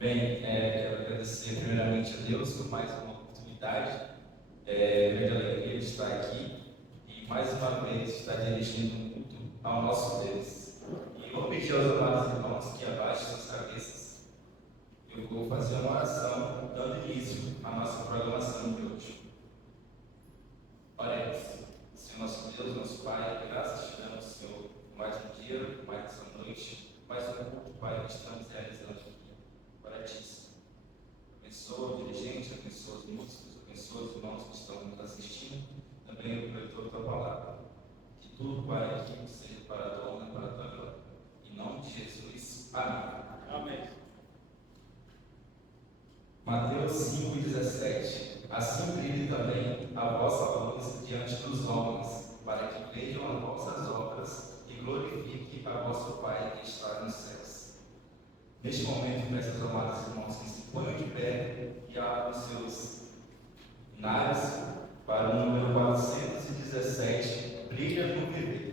Quero agradecer primeiramente a Deus por mais uma oportunidade, grande alegria de estar aqui e mais uma vez estar dirigindo um culto ao nosso Deus. E vou pedir aos amados irmãos que abaixem suas cabeças. Eu vou fazer uma oração dando início à nossa programação de hoje. Oremos. Senhor nosso Deus, nosso Pai, graças te damos, Senhor, por mais um dia, por mais essa noite, mais um culto, Pai, que estamos realizando aqui para ti. Abençoa o dirigente, abençoa os músicos, abençoa os irmãos que estão nos assistindo, também o leitor da tua palavra. Que tudo, Pai, aqui seja para a tua honra e para a tua glória. Em nome de Jesus. Amém. Amém. Mateus 5,17. Assim brilhe também a vossa luz diante dos homens, para que vejam as vossas obras e glorifiquem a vosso Pai que está nos céus. Neste momento, peço aos amados irmãos que se ponham de pé e abram seus nares para o número 417, Brilha no Viver.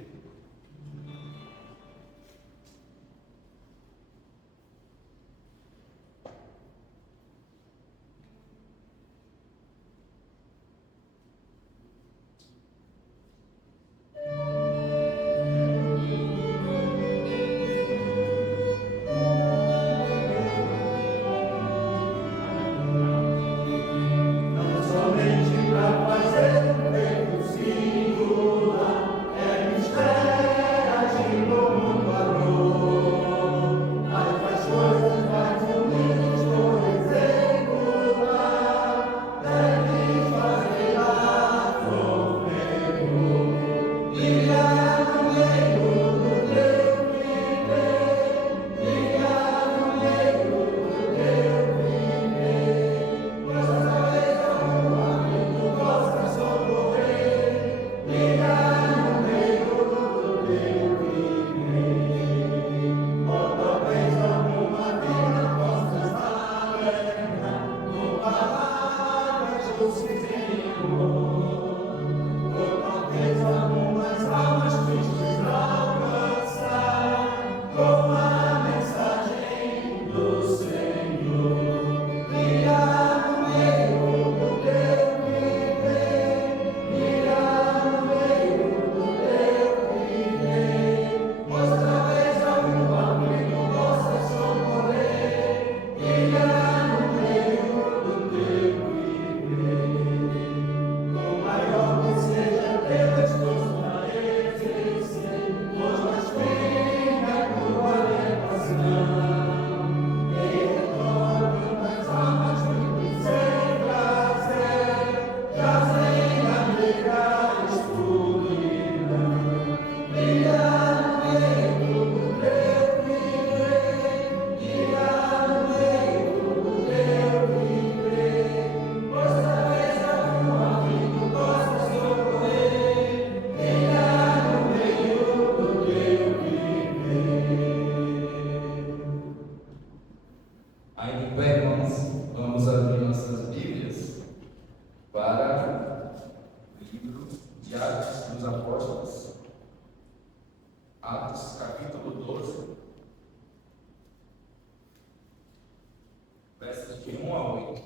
Aí, bem, vamos abrir nossas Bíblias para o livro de Atos dos Apóstolos. Atos, capítulo 12, versos de 1 a 8.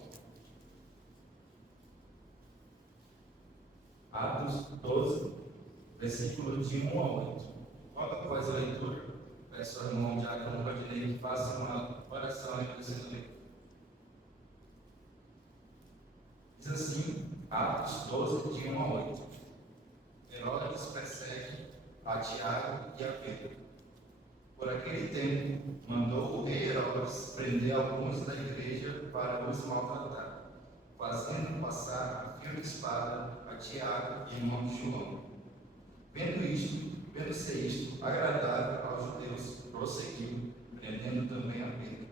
Atos 12, versículo de 1 a 8. Logo após a leitura, peço ao irmão Diácono Rodinei que faça uma oração aí para esse livro. Diz assim, Atos 12, de 1 a 8. Herodes persegue a Tiago e a Pedro. Por aquele tempo, mandou o rei Herodes prender alguns da igreja para os maltratar, fazendo passar a fio de espada a Tiago, irmão de João. Vendo ser isto agradável aos judeus, prosseguiu, prendendo também a Pedro.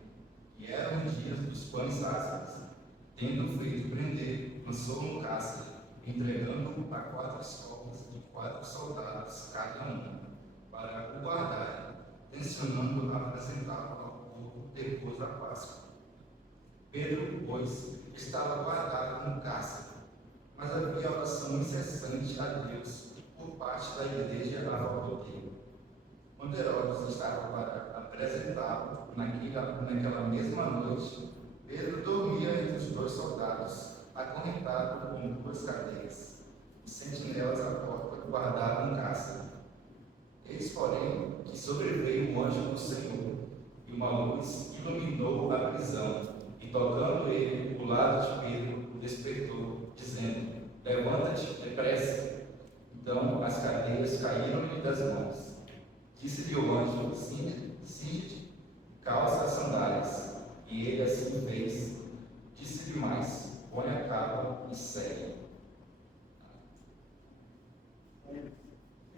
E eram os dias dos pães ázimos. Tendo feito prender, lançou no cárcere, entregando-o a 4 escoltas de 4 soldados cada um, para o guardarem, tencionando apresentá-lo ao povo depois da Páscoa. Pedro, pois, estava guardado no cárcere, mas havia oração incessante a Deus por parte da igreja a favor dele. Quando Herodes estava para apresentá-lo. Naquela mesma noite, Pedro dormia entre os dois soldados, acorrentado com duas cadeias. Os sentinelas à porta guardavam cárcere. Eis, porém, que sobreveio um anjo do Senhor, e uma luz iluminou a prisão, e tocando ele o lado de Pedro, o despertou, dizendo: levanta-te depressa. Então as cadeias caíram-lhe das mãos. Disse-lhe o anjo: cinge-te, calça as sandálias. E ele assim fez. Disse-lhe mais: põe a capa e segue.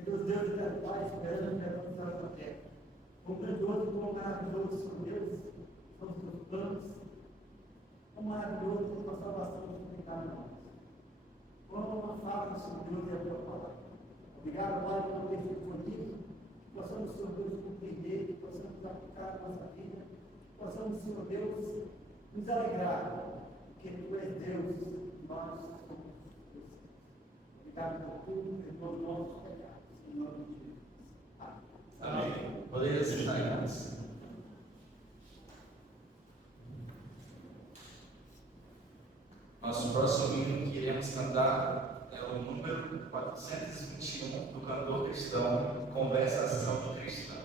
Deus da paz, esperando que a nossa terra. Quão grandioso, quão maravilhoso são Deus, são os teus planos. Quão maravilhoso é a tua salvação que tem nós. Quão afável, Senhor Deus, é a tua palavra. Obrigado, Pai, por ter disponível. Possamos, Senhor Deus, compreender, possamos aplicar a nossa vida. Possamos, Senhor Deus, nos alegrar, porque Tu és Deus e nós somos Deus. Obrigado por tudo, perdoa os nossos pecados. Em nome de Jesus. Amém. Amém. Poderia sentar em casa. Nosso próximo hino que iremos cantar é o número 421 do cantor cristão, Conversação do Cristão.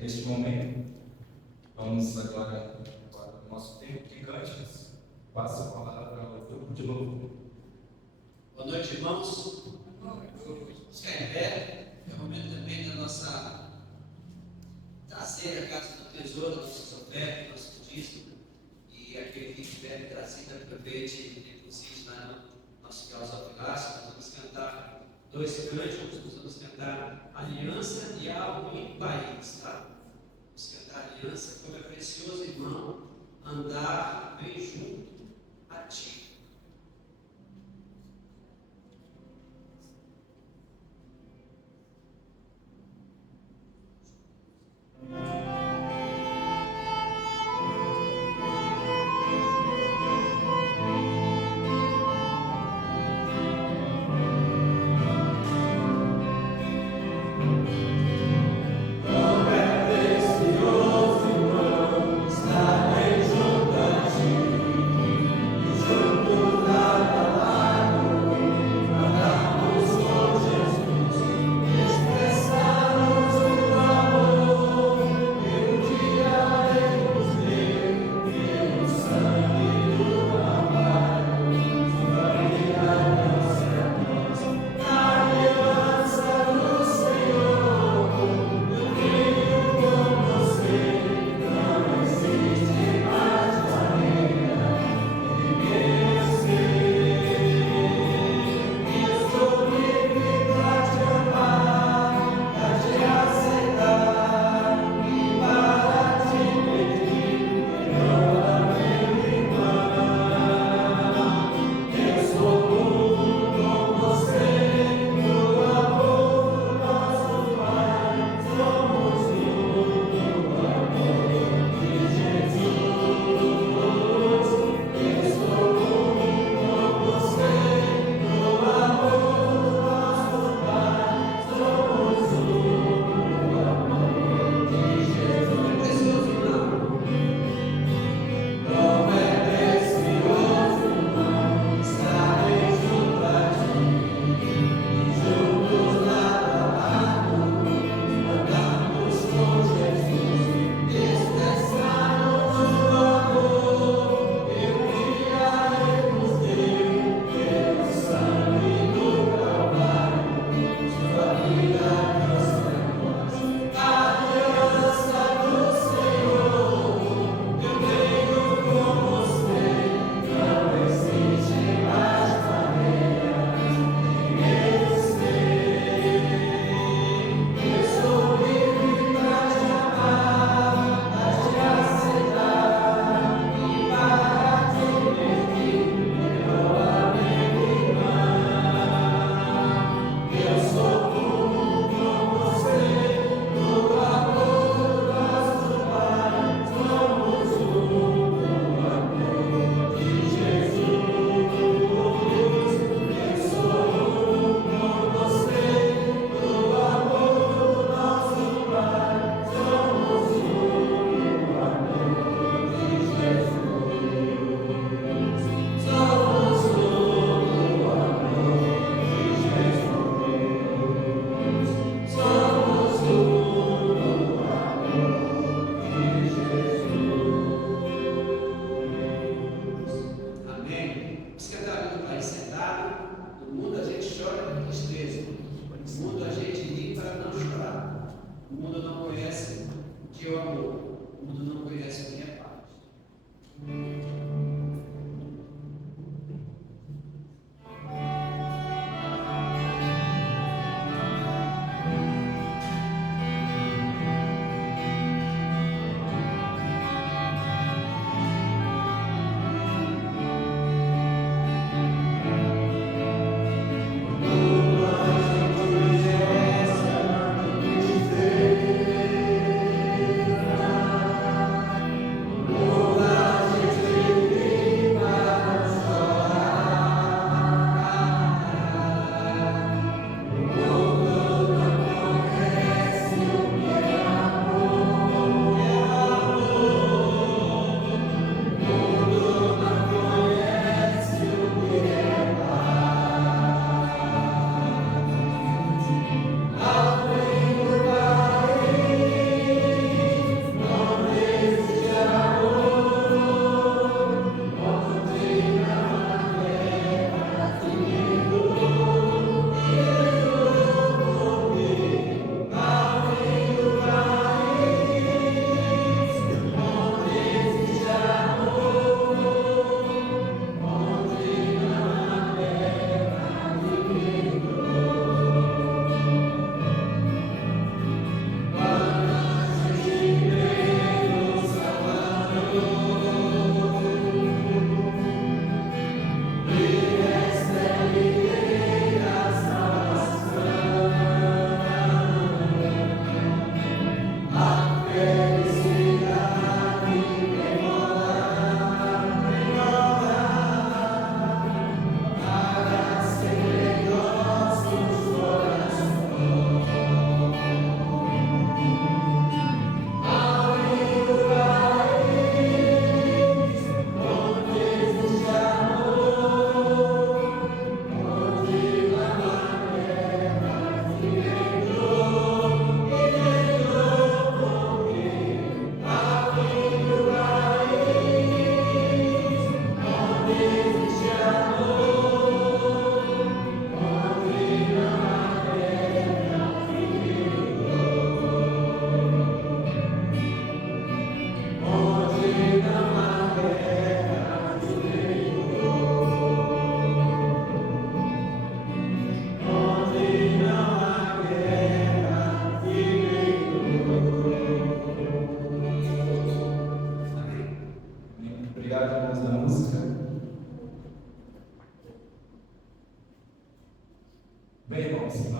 Neste momento, vamos agora para o nosso tempo de cânticos. Passo a palavra ao grupo de louvor. Boa noite, irmãos. Vamos ficar em pé. É o momento também da nossa trazer a casa do tesouro, da nossa oferta, do nosso dízimo. E aquele que tiver trazido, aproveite e deposite na nosso Deus ao Pilaço. Nós vamos cantar dois cânticos, nós vamos cantar aliança e ao país, tá? Vamos cantar aliança, como é precioso, irmão, andar bem junto a ti. Estar bem junto a ti, junto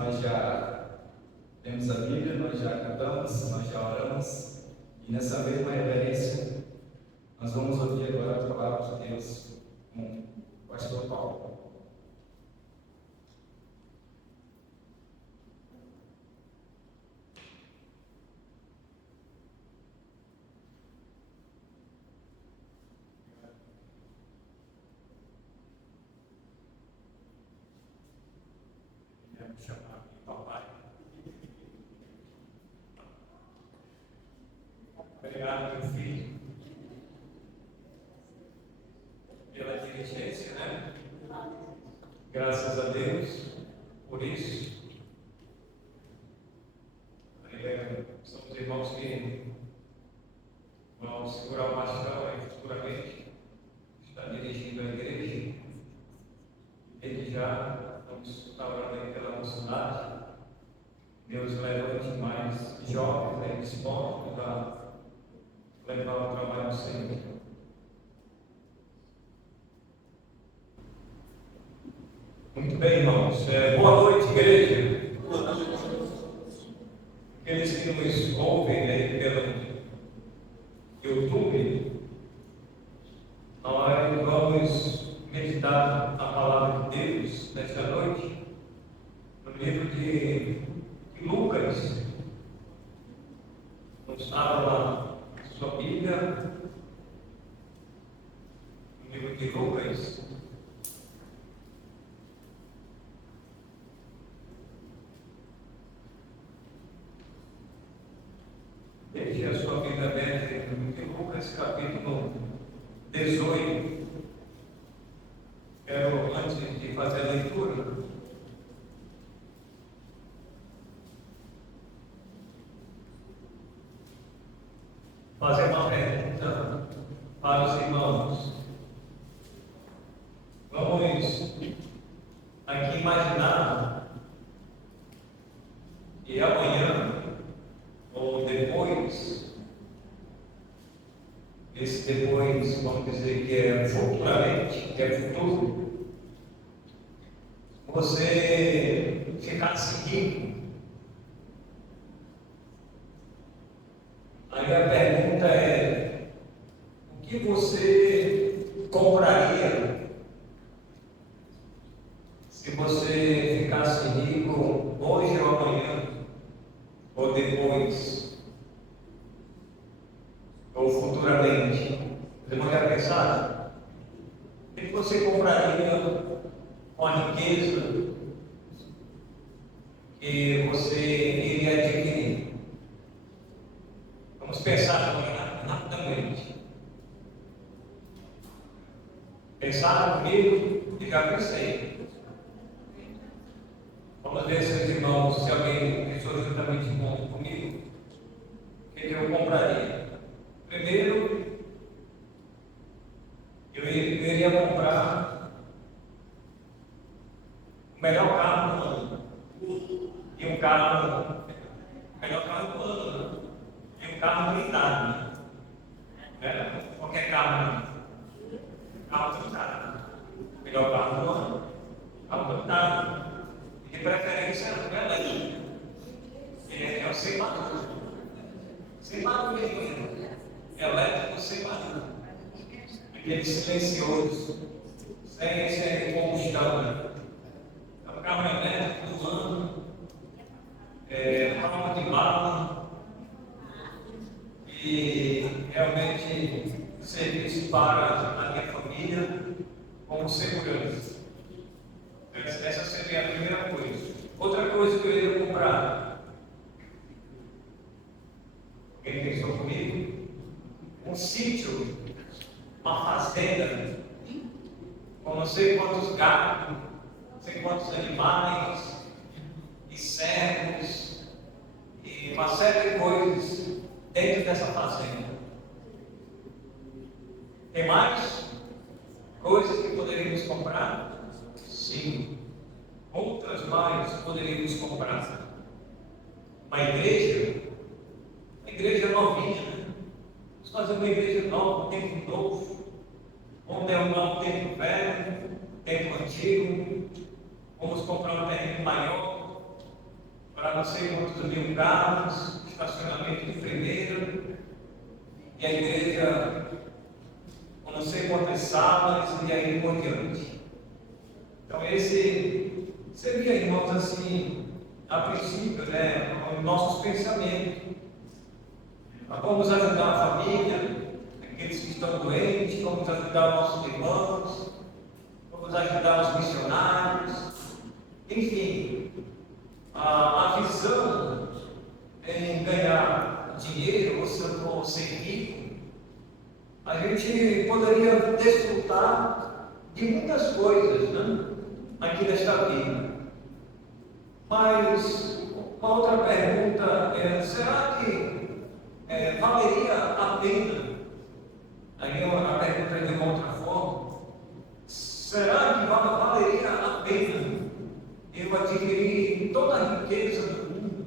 nós já temos a Bíblia, nós já cantamos, nós já oramos, e nessa mesma reverência, nós vamos ouvir agora a palavra de Deus com o pastor Paulo. Chamar papai. Obrigado, meu filho, pela diligência, né? Graças a Deus por isso. São os irmãos que vão segurar o bastão aí futuramente, está dirigindo a igreja. Desde já estamos instaurando aí pela mocidade. Deus levante mais jovens aí dispostos a levar o trabalho do Senhor. Muito bem, irmãos. Boa noite, igreja. Boa noite. Aqueles que nos ouvem aí pelo YouTube, nós vamos meditar a palavra de Deus nesta noite, no livro de Lucas. Nos abra a sua Bíblia, no livro de Lucas. Deixe a sua Bíblia aberta no livro de Lucas, capítulo 18. Quero, antes de fazer a leitura, fazer uma pergunta para os irmãos. Vamos aqui imaginar que amanhã ou depois, esse depois, vamos dizer que é futuramente, que é futuro, você ficasse rico. Aí a pergunta é: o que você compraria se você ficasse rico hoje ou amanhã, ou depois, ou futuramente? Você não já pensaram? O que você compraria com a riqueza que você iria adquirir? Vamos pensar rapidamente. Pensaram comigo? E já pensei. Vamos ver se os irmãos, se alguém pensou juntamente comigo, o que eu compraria? Primeiro, eu iria comprar o melhor carro do ano. E um carro, o melhor carro do ano, né? E um carro blindado, né? Qualquer carro, carro blindado. Melhor carro do ano, carro blindado. De preferência, não é elétrico. É o sem barulho. Sem barulho, elétrico sem barulho. Aquele silencioso, sem combustão, né? É um carro elétrico do ano, prova de bala, e realmente serviço para a minha família como segurança. Essa seria a primeira coisa. Outra coisa que eu iria comprar, quem pensou comigo? Um sítio, uma fazenda, com não sei quantos gatos, não sei quantos animais, e servos, e uma série de coisas dentro dessa fazenda. Tem mais coisas que poderíamos comprar? Sim. Outras mais poderíamos comprar. Uma igreja novinha, né? Vamos fazer uma igreja nova, um templo novo. Vamos derrubar um templo velho, um templo antigo. Vamos comprar um terreno maior. para não sei quantos mil carros, estacionamento de primeira, e a igreja com não sei quantas salas, e aí por diante. Então, esse seria, irmãos, assim, a princípio, né, os nossos pensamentos. Vamos ajudar a família, aqueles que estão doentes, vamos ajudar nossos irmãos, vamos ajudar os missionários, enfim, a visão em ganhar dinheiro ou ser rico, a gente poderia desfrutar de muitas coisas, né, aqui nesta vida. Mas uma outra pergunta é: será que valeria a pena? Aí a pergunta é de uma outra forma: será que valeria a pena eu adquirir toda a riqueza do mundo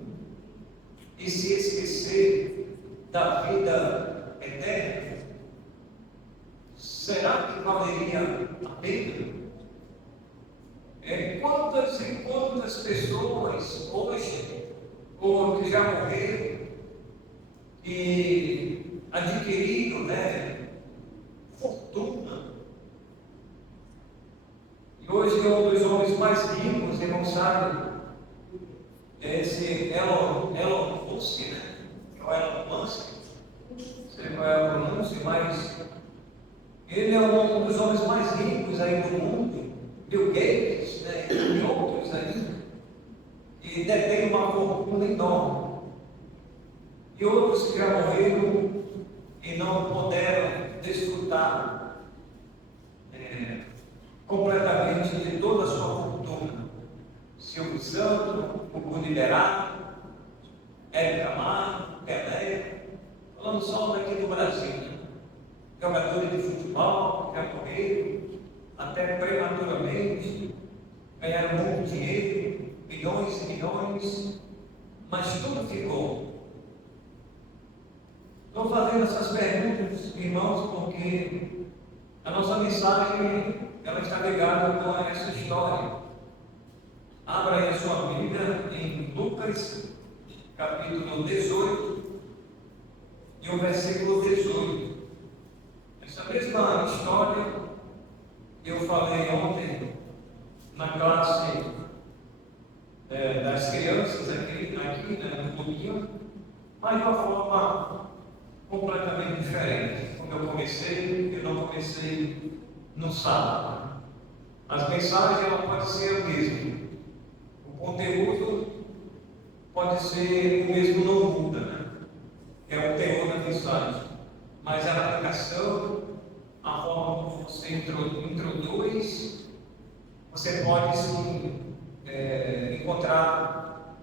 e se esquecer da vida eterna? Será que valeria a pena? Quantas e quantas pessoas hoje, ou que já morreram, e adquiriram, né, fortuna, e hoje é um dos homens mais ricos, irmão, sabe? Esse Elon Musk, né? É o Elon Musk, não sei qual é a pronúncia, mas ele é um dos homens mais ricos aí do mundo. Bill Gates, né, e outros ainda, e detém uma fortuna enorme. E outros que já morreram e não puderam desfrutar completamente de toda a sua fortuna. Silvio Santos, o Guto Liberato, Hélio Camargo, Pelé, falando só daqui do Brasil, né? Jogadores de futebol que já morreram, até prematuramente, ganharam muito dinheiro, milhões e milhões, mas tudo ficou. Estou fazendo essas perguntas, irmãos, porque a nossa mensagem ela está ligada com essa história. Abra aí a sua Bíblia em Lucas, capítulo 18, e o versículo 18. Essa mesma história eu falei ontem na classe das crianças aqui né, no domingo, mas de uma forma completamente diferente. Como eu não comecei no sábado. As mensagens ela pode ser a mesma, o conteúdo pode ser o mesmo, não muda, né? É o teor da mensagem, mas a aplicação, a forma como você introduz, você pode sim encontrar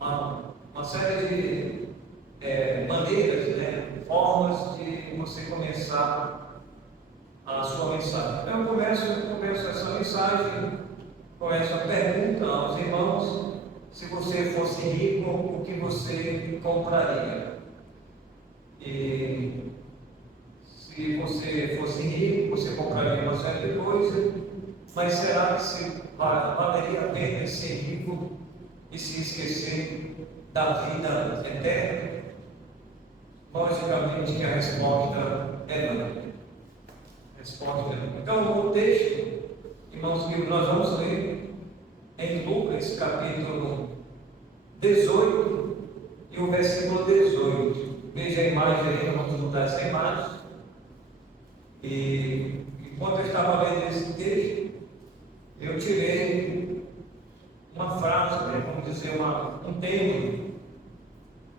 uma série de maneiras, né, formas de você começar a sua mensagem. Então eu começo essa mensagem com essa pergunta aos irmãos: se você fosse rico, o que você compraria? E se você fosse rico, você compraria uma série de coisas, mas será que valeria a pena ser rico e se esquecer da vida eterna? Logicamente que a resposta é não. Então, o texto, irmãos, que nós vamos ler em Lucas, capítulo 18 e o versículo 18. Veja a imagem aí, nós vamos mudar essa imagem. E enquanto eu estava lendo esse texto, eu tirei uma frase, né, vamos dizer, um tema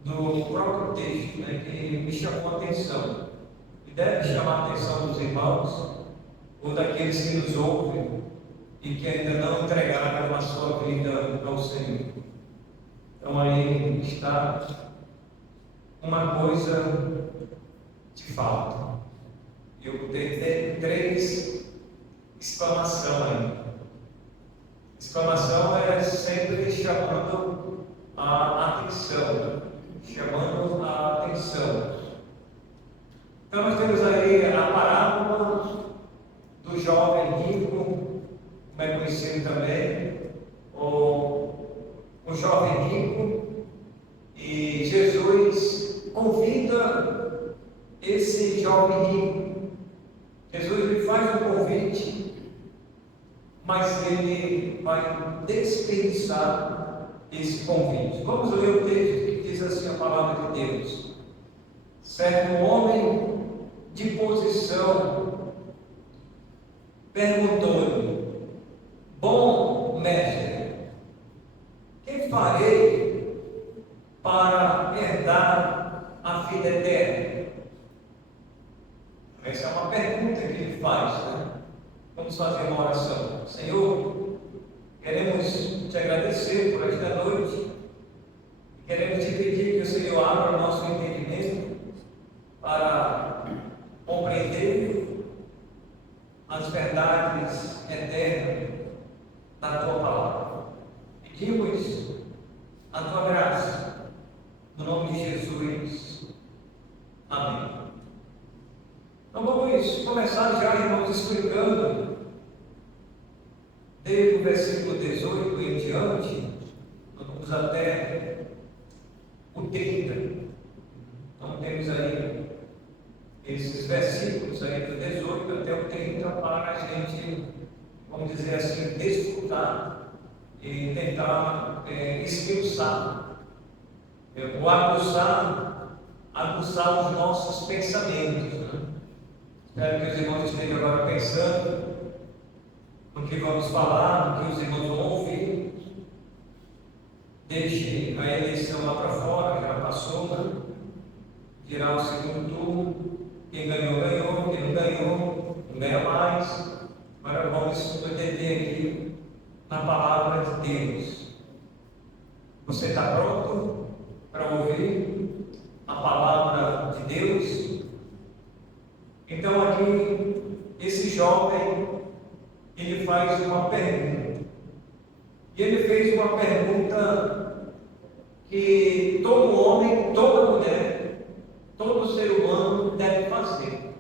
do próprio texto, né, que me chamou a atenção. E deve chamar a atenção dos irmãos, ou daqueles que nos ouvem e que ainda não entregaram a sua vida ao Senhor. Então aí está: uma coisa te falta. Eu botei 3 exclamações aí. Exclamação é sempre chamando a atenção, chamando a atenção. Então nós temos aí a parábola do jovem rico, como é conhecido também, o jovem rico esse jovem rico. Jesus lhe faz um convite, mas ele vai desperdiçar esse convite. Vamos ler o texto que diz assim a palavra de Deus. Certo homem de posição perguntou-lhe: bom mestre, que farei para herdar a vida eterna? Essa é uma pergunta que ele faz, né? Vamos fazer uma oração. Senhor, queremos te agradecer por esta noite. Queremos te pedir que o Senhor abra o nosso entendimento para compreender as verdades eternas da tua palavra. Pedimos a tua graça, no nome de Jesus. Amém. Então vamos começar já, irmãos, explicando desde o versículo 18 em diante, vamos até o 30. Então temos aí esses versículos aí do 18 até o 30 para a gente, vamos dizer assim, desfrutar e tentar esmiuçar, ou aguçar os nossos pensamentos, né? Espero que os irmãos estejam agora pensando no que vamos falar, no que os irmãos vão ouvir. Deixe a eleição lá para fora, que já passou, né? Virá o segundo turno. Quem ganhou, ganhou. Quem não ganhou, não ganha mais. Agora vamos entender aqui na palavra de Deus. Você está pronto para ouvir a palavra de Deus? Então aqui, esse jovem, ele faz uma pergunta. E ele fez uma pergunta que todo homem, toda mulher, todo ser humano deve fazer.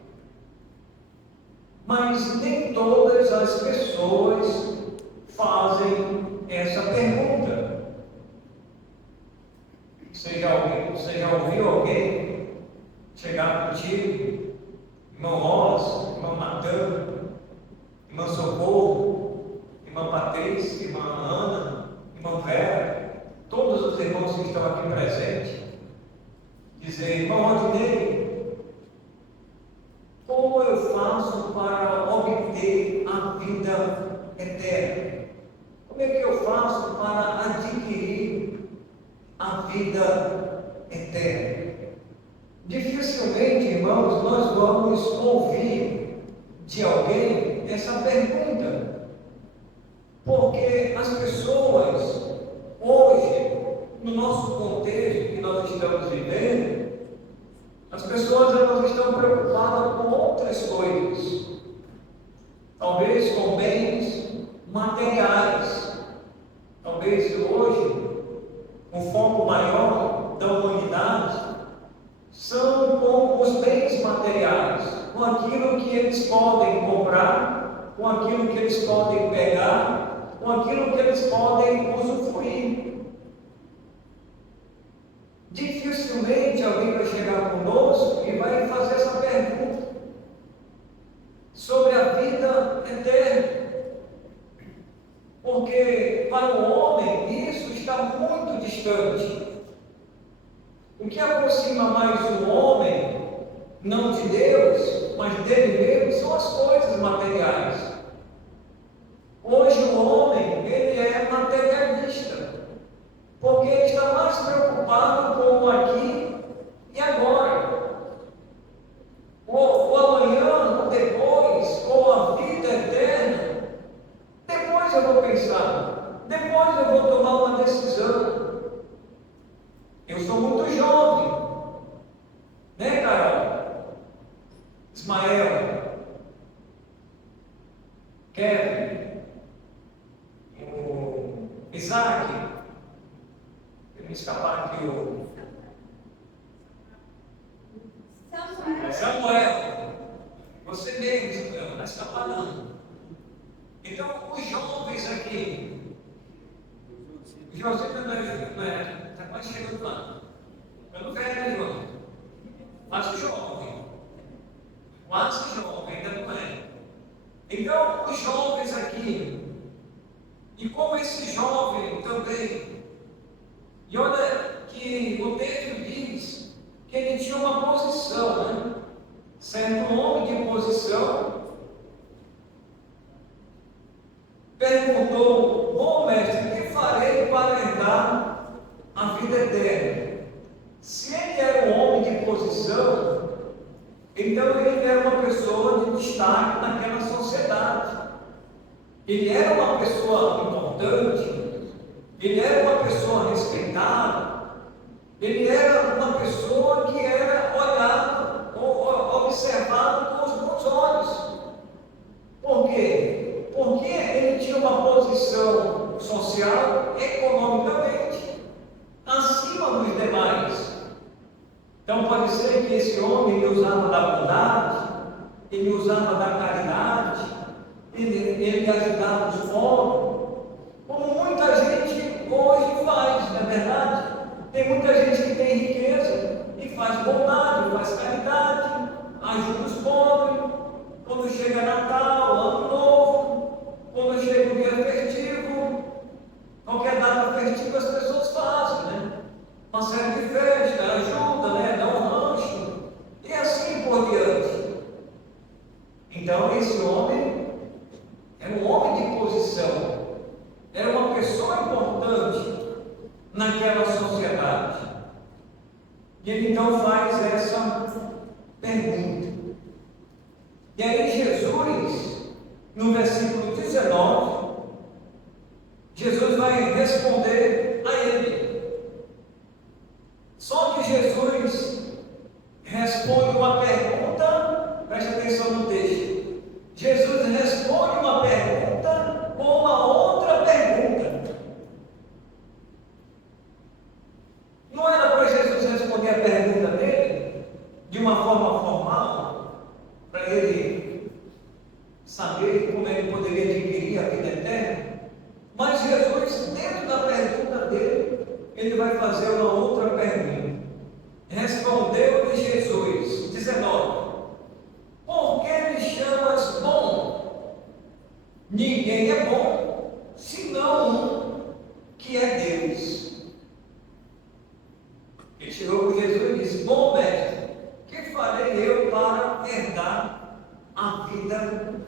Mas nem todas as pessoas fazem essa pergunta. Você já ouviu alguém chegar contigo? Irmão Rosa, irmão Natan, irmã Socorro, irmã Patrícia, irmã Ana, irmã Vera, todos os irmãos que estão aqui presentes, dizer: irmão Odinei, como eu faço para obter a vida eterna? Como é que eu faço para adquirir a vida eterna? Dificilmente, irmãos, nós vamos ouvir de alguém essa pergunta, porque as pessoas, hoje, no nosso contexto que nós estamos vivendo, as pessoas elas estão preocupadas com outras coisas, talvez com bens materiais. Talvez hoje o foco maior da humanidade são com os bens materiais, com aquilo que eles podem comprar, com aquilo que eles podem pegar, com aquilo que eles podem usufruir. Dificilmente alguém vai chegar conosco e vai fazer essa pergunta sobre a vida eterna, porque para o homem isso está muito distante. O que aproxima mais o homem, não de Deus, mas dele mesmo, são as coisas materiais. Hoje o homem, ele é materialista, porque ele está mais preocupado com o aqui e agora. O amanhã, o depois, ou a vida eterna, depois eu vou pensar, depois eu vou tomar uma decisão. Eu sou muito jovem, né, Carol? Ismael, Kevin, o Isaac, eu me escapar aqui, o Samuel, você mesmo, Samuel, não vai escapar não. Então, os jovens aqui, o José não é, está quase chegando lá. Eu não quero, irmão. Mas o jovem, quase jovem, ainda não é. Então, os jovens aqui, e como esse jovem também, e olha que o texto diz que ele tinha uma posição, né? Certo homem de posição perguntou: bom mestre, o que farei para herdar a vida eterna? Se ele era um homem de posição, então ele era uma pessoa de destaque naquela sociedade. Ele era uma pessoa importante, ele era uma pessoa respeitada, ele era uma pessoa que era olhada ou observada com os bons olhos. Por quê? Porque ele tinha uma posição social, economicamente, acima dos demais. Então pode ser que esse homem ele usava da bondade, ele usava da caridade, ele ajudava os pobres, como muita gente hoje faz, não é verdade? Tem muita gente que tem riqueza e faz bondade, faz caridade, ajuda os pobres. Quando chega Natal, Ano Novo, quando chega o dia festivo, qualquer data festiva as pessoas fazem, né? Uma série de festa, ajuda, né? Dá um rancho, e assim por diante. Então esse homem era um homem de posição, era uma pessoa importante naquela sociedade. E ele então faz essa pergunta. E aí Jesus, no versículo 19, Jesus vai responder a ele. Só que Jesus responde uma pergunta, preste atenção no texto. Jesus responde uma pergunta com uma outra pergunta. Não era para Jesus responder a pergunta dele de uma forma formal, para ele saber como ele poderia adquirir a vida eterna, mas Jesus, dentro da pergunta dele, ele vai fazer uma outra pergunta. Respondeu-lhe Jesus, 19: por que me chamas bom? Ninguém é bom, senão um, que é Deus. Ele chegou com Jesus e disse: bom mestre, que farei eu para herdar a vida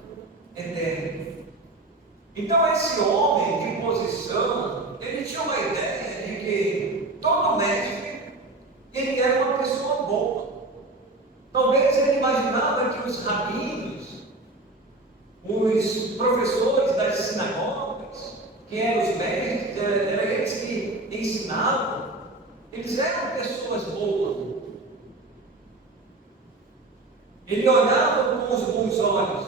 eterna? Então esse homem de posição, ele tinha uma ideia de que todo mestre, ele era uma pessoa boa. Talvez ele imaginava que os rabinos, os professores das sinagogas, que eram os mestres, eram eles que ensinavam, eles eram pessoas boas. Ele olhava com os bons olhos,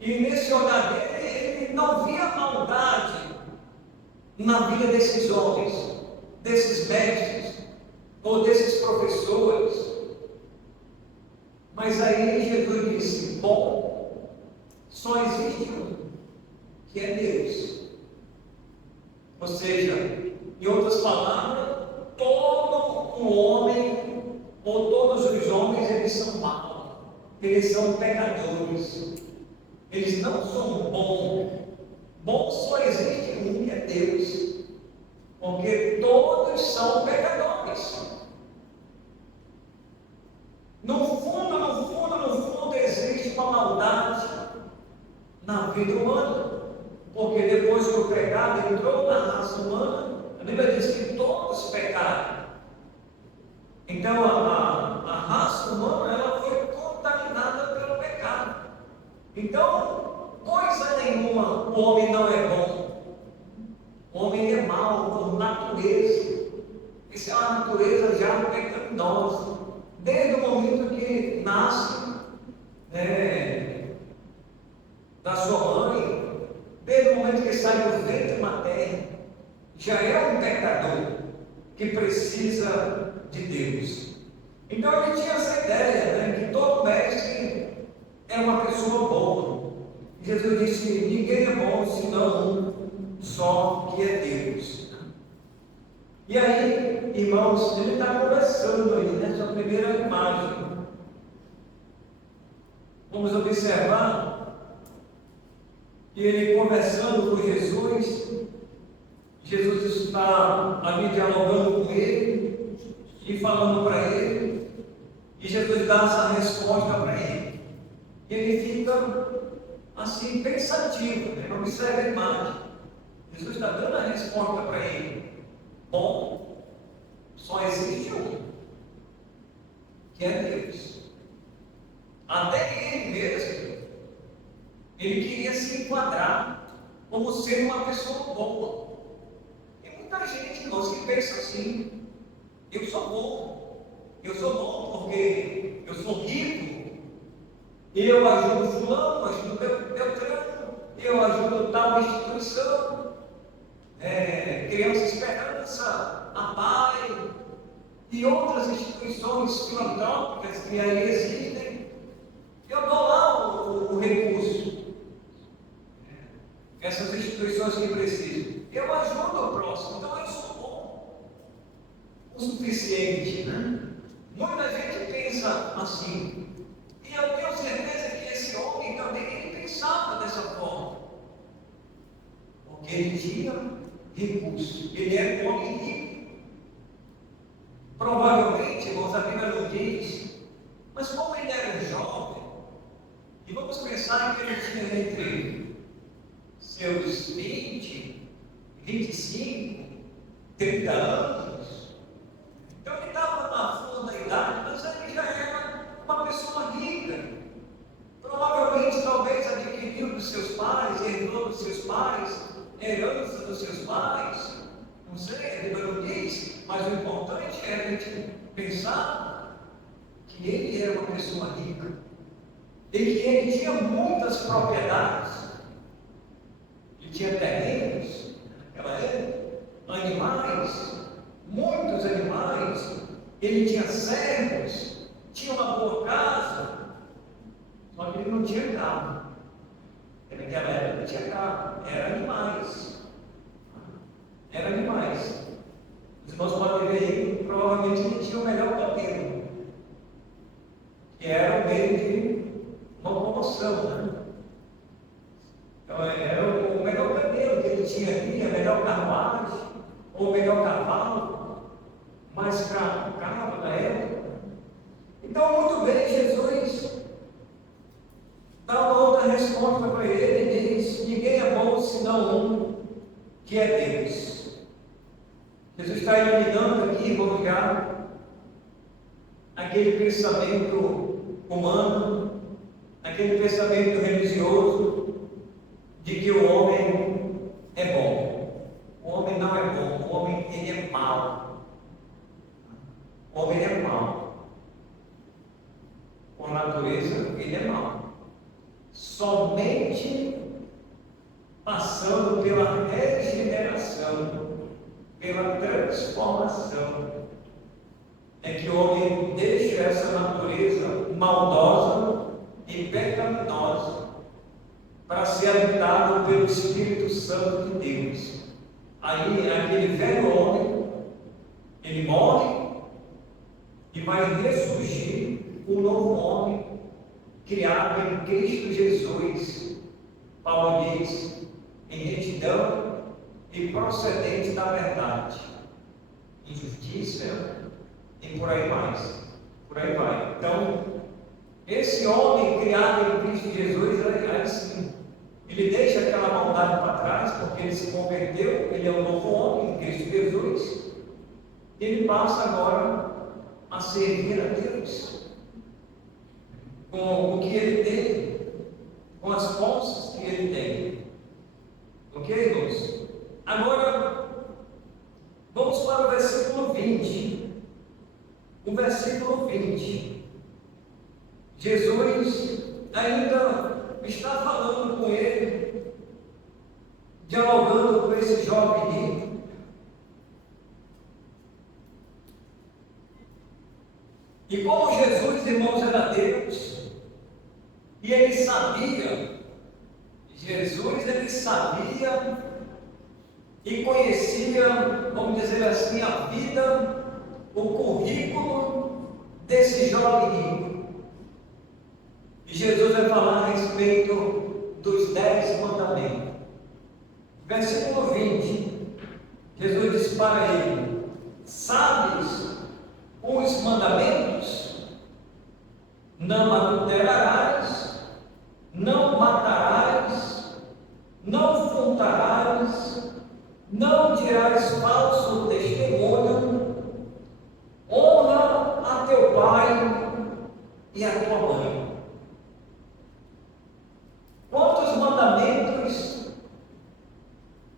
e nesse olhar dele, ele não via maldade na vida desses homens, desses mestres, ou desses professores. Mas aí Jesus disse: bom, só existe um, que é Deus. Ou seja, em outras palavras, todo um homem, ou todos os homens, eles são maus, eles são pecadores, eles não são bons. Bom só existe um, que é Deus, porque todos são pecadores. No fundo, existe uma maldade na vida humana, porque depois que o pecado entrou na raça humana, a Bíblia diz que todos pecaram. Então a raça humana, ela foi contaminada pelo pecado. Então, coisa nenhuma, o homem não é bom. O homem é mau por natureza. Isso é uma natureza já pecaminosa. Desde o momento que nasce da sua mãe, desde o momento que sai do ventre materno, já é um pecador que precisa de Deus. Então ele tinha essa ideia, que todo mestre é uma pessoa boa. Jesus disse: ninguém é bom senão um só, que é Deus. E aí, irmãos, ele está conversando aí nessa primeira imagem. vamos observar que ele conversando com Jesus, Jesus está ali dialogando com ele e falando para ele, e Jesus dá essa resposta para ele. E ele fica assim pensativo, né? Observa a imagem. Jesus está dando a resposta para ele. Bom, só existe um, que é Deus. Até ele mesmo, ele queria se enquadrar como sendo uma pessoa boa. Tem muita gente, irmãos, que pensa assim: eu sou bom porque eu sou rico, eu ajudo fulano, ajudo Beltrano, eu ajudo tal instituição, Criança Esperança, a PAI e outras instituições filantrópicas que aí existem. Eu dou lá o recurso, essas instituições que precisam, eu ajudo o próximo, então eu sou bom o suficiente, né? Muita gente pensa assim, e eu tenho certeza que esse homem também ele pensava dessa forma, porque ele tinha recurso, ele era um homem rico. Provavelmente, irmãos, a Bíblia não diz, mas como ele era um jovem, e vamos pensar que ele tinha entre seus 20, 25, 30 anos, então ele estava na flor da idade, mas ele já era uma pessoa rica. Provavelmente, talvez adquiriu dos seus pais, herdou dos seus pais, herança dos seus pais, não sei, a Bíblia não diz, mas o importante é a gente pensar que ele era uma pessoa rica, e que ele tinha muitas propriedades, ele tinha terrenos, naquela época, animais, muitos animais, ele tinha servos, tinha uma boa casa, só que ele não tinha carro. Naquela época não tinha carro, eram animais. Eram animais. Os irmãos podem ver aí, provavelmente ele tinha o melhor camelo, que era o meio de locomoção, né? Então era o melhor camelo que ele tinha ali, a melhor carruagem, ou o melhor cavalo, mais caro da época. Então, muito bem, Jesus dá uma outra resposta para ele e diz: ninguém é bom senão um, que é Deus. Jesus está eliminando aqui, vamos já, aquele pensamento humano, aquele pensamento religioso de que o homem é bom. O homem não é bom, o homem ele é mau. O homem é mau. Por natureza, ele é mau. Somente passando pela regeneração, pela transformação, é que o homem deixa essa natureza maldosa e pecaminosa para ser habitado pelo Espírito Santo de Deus. Aí aquele velho homem, ele morre e vai ressurgir um novo homem criado em Cristo Jesus. Paulo diz, em retidão e procedente da verdade, em justiça e por aí mais, por aí vai. Então, esse homem criado em Cristo Jesus, aí sim, ele deixa aquela maldade para trás, porque ele se converteu, ele é um novo homem em Cristo Jesus, e ele passa agora a servir a Deus com o que ele tem, com as posses que ele tem. Ok, irmãos? Agora, vamos para o versículo 20. O versículo 20. Jesus ainda está falando com ele, dialogando com esse jovem rico. E como Jesus, irmãos, era Deus, e ele sabia, ele sabia e conhecia, vamos dizer assim, a vida, o currículo desse jovem rico. E Jesus vai falar a respeito dos 10 mandamentos. Versículo 20, Jesus disse para ele: sabes os mandamentos? Não adulterarás, não matarás, não furtarás, não dirás falso testemunho, honra a teu pai e a tua mãe. Quantos mandamentos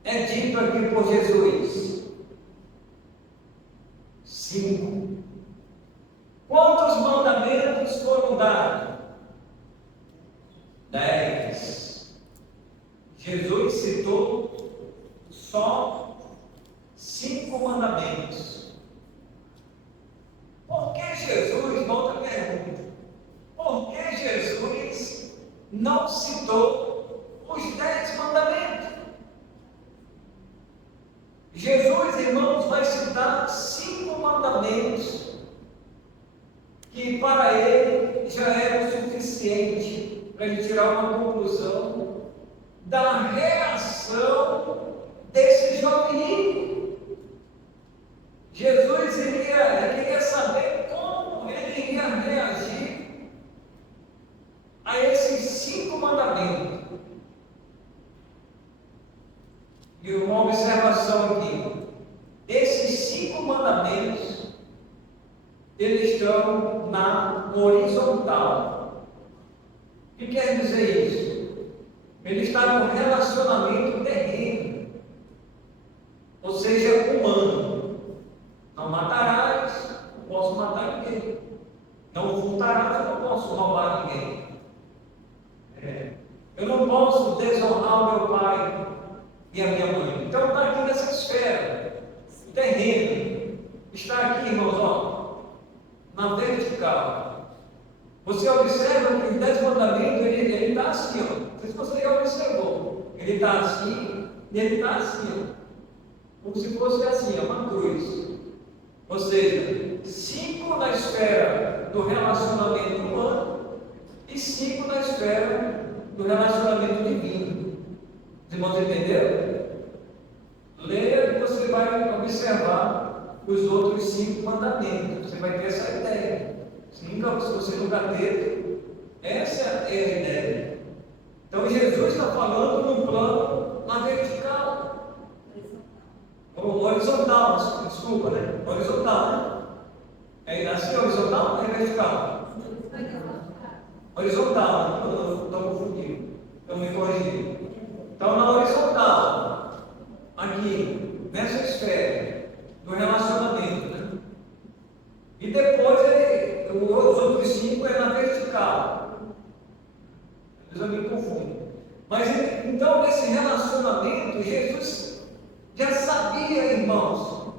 é dito aqui por Jesus? 5. Quantos mandamentos foram dados? 10. Jesus citou só 5 mandamentos. Por que Jesus, volta a pergunta, por que Jesus não citou os 10 mandamentos? Jesus, irmãos, vai citar 5 mandamentos que para ele já era o suficiente para ele tirar uma conclusão da reação desse jovem rico. Jesus queria saber como ele iria reagir a esses 5 mandamentos. E uma observação aqui: esses 5 mandamentos, eles estão na horizontal. O que quer dizer isso? Ele está no relacionamento terreno, ou seja, humano. Não matarás, não posso matar ninguém. Não furtarás, eu não posso roubar ninguém. Eu não posso desonrar o meu pai e a minha mãe. Então está aqui nessa esfera, terreno. Está aqui, irmãos, ó, na vertical. Você observa que os 10 mandamentos, ele está assim, ó. Não sei se você já observou. Ele está assim e ele está assim, ó. Como se fosse assim, ó, uma cruz. Ou seja, 5 na esfera do relacionamento humano e 5 na esfera do relacionamento divino. Os irmãos entenderam? Leia e você vai observar os outros 5 mandamentos. Você vai ter essa ideia. Se você nunca teve, essa é a ideia. Então Jesus está falando num plano na vertical. Horizontal, desculpa, né? Horizontal, né? É assim, horizontal ou é vertical? Horizontal, né? Estou confundindo. Estou me corrigindo. Então, na horizontal, aqui, nessa esfera do relacionamento, né? E depois os outros 5 é na vertical. Às vezes eu me confundo. Mas então, nesse relacionamento, Jesus já sabia, irmãos,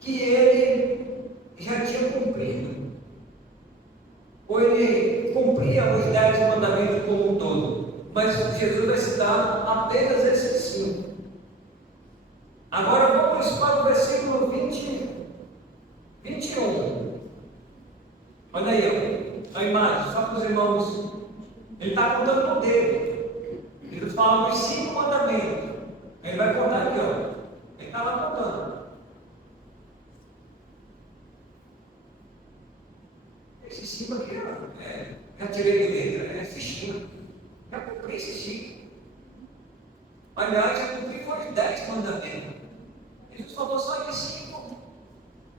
que ele já tinha cumprido. Ou ele cumpria os 10 mandamentos como um todo. Mas Jesus vai citar apenas esses 5. Agora vamos para o versículo 21. Olha aí, ó, a imagem, só para os irmãos. Ele está contando no dedo. Ele fala dos 5 mandamentos. Ele vai contar aqui, ó. Ele está lá contando. Esse 5 aqui, ó, já tirei de letra, é fichinho. Já cumpri esse 5. Aliás, já cumpri foi os 10 mandamentos. Jesus falou só de 5.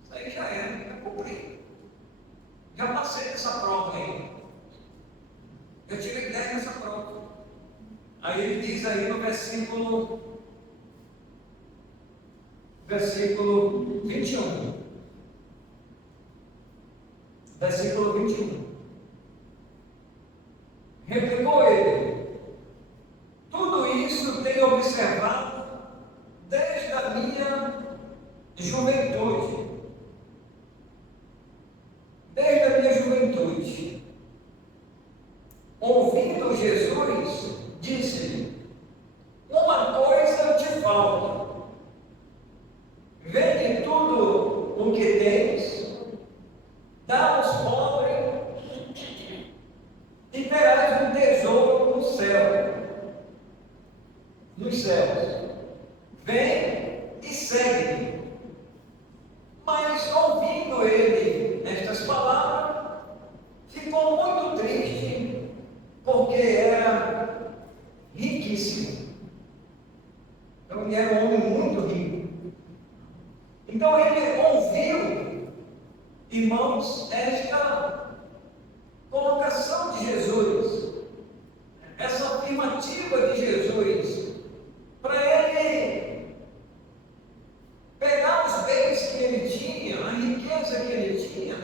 Isso aí já era, já cumpri. Já passei dessa prova aí. Eu tirei 10 nessa prova. Aí ele diz aí no versículo 21. Versículo 21. Replicou ele: tudo isso tenho observado desde a minha juventude. Desde a minha juventude. Ouvindo Jesus, disse-lhe: uma coisa te falta. Vende tudo o que tens, dá aos pobres e terás céus, vem e segue-me. Mas, ouvindo ele estas palavras, ficou muito triste, porque era riquíssimo. Então, ele era um homem muito rico. Então, ele ouviu, irmãos, esta colocação de Jesus, essa afirmativa de Jesus, para ele pegar os bens que ele tinha, a riqueza que ele tinha,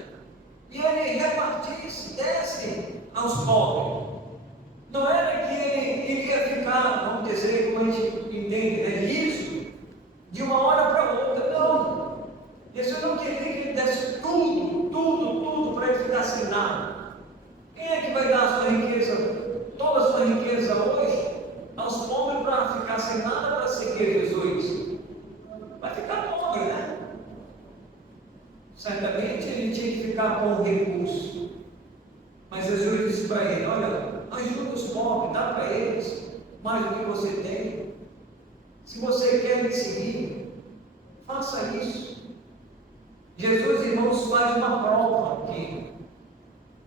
e ele repartisse, desse aos pobres. Não era que ele iria ficar, vamos dizer, como a gente entende, liso, de uma hora para outra. Não. Jesus não queria que ele desse tudo para ele ficar sem nada. Quem é que vai dar a sua riqueza, toda a sua riqueza hoje, aos pobres para ficar sem nada para seguir Jesus? Vai ficar pobre, né? Certamente ele tinha que ficar com o recurso. Mas Jesus disse para ele: olha, ajuda os pobres, dá para eles mais do que você tem. Se você quer me seguir, faça isso. Jesus, irmãos, faz uma prova aqui.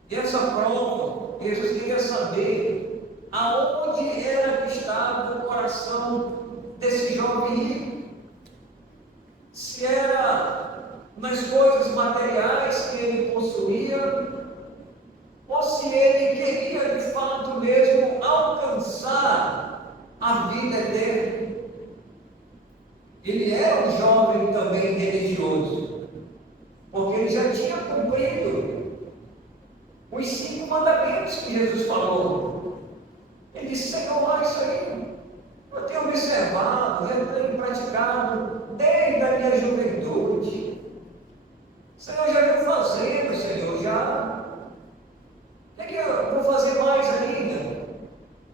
E essa prova, Jesus queria saber aonde era que estava o coração desse jovem rico. Se era nas coisas materiais que ele possuía, ou se ele queria de fato mesmo alcançar a vida eterna. Ele era um jovem também religioso, porque ele já tinha cumprido os 5 mandamentos que Jesus falou. Ele disse: Senhor, isso aí eu tenho observado, eu tenho praticado desde a minha juventude. Senhor, já venho fazendo, Senhor, já. O que eu vou fazer mais ainda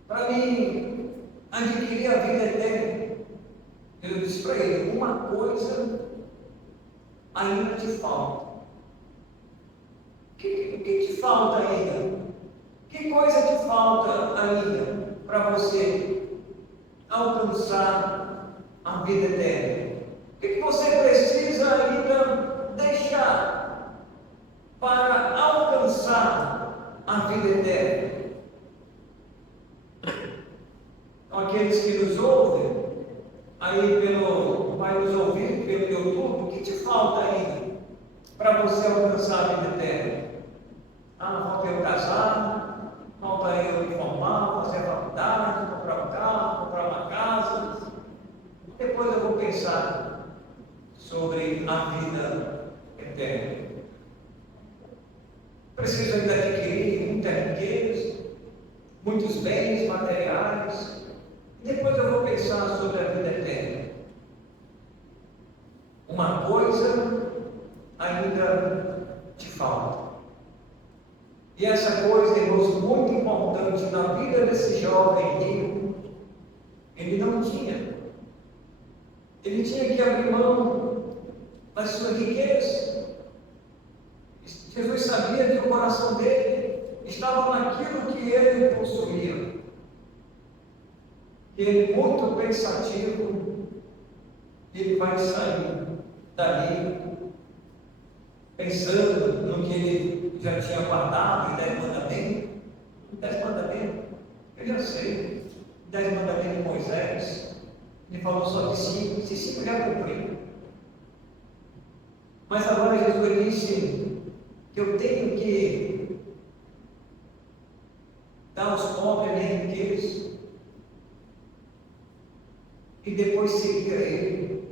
para me adquirir a vida eterna? Eu disse para ele: uma coisa ainda te falta. O que te falta ainda? Que coisa te falta ainda para você alcançar a vida eterna? O que você precisa ainda deixar para alcançar a vida eterna? Então, aqueles que nos ouvem, aí vai nos ouvir pelo YouTube, o que te falta ainda para você alcançar a vida eterna? Falta eu casar, falta eu me formar, fazer a faculdade, comprar um carro, comprar uma casa. Depois eu vou pensar sobre a vida eterna. Preciso ainda adquirir muita riqueza, muitos bens materiais. Depois eu vou pensar sobre a vida eterna. Uma coisa ainda te falta. E essa coisa, irmãos, muito importante na vida desse jovem rico, ele não tinha. Ele tinha que abrir mão da sua riqueza. Jesus sabia que o coração dele estava naquilo que ele possuía. Ele, muito pensativo, ele vai sair dali, pensando no que ele já tinha guardado, em 10 mandamentos. 10 mandamentos, eu já sei. 10 mandamentos de Moisés, ele falou só de 5, esses 5 já cumpriu. Mas agora Jesus disse que eu tenho que dar aos pobres a minha riqueza e depois seguir a ele.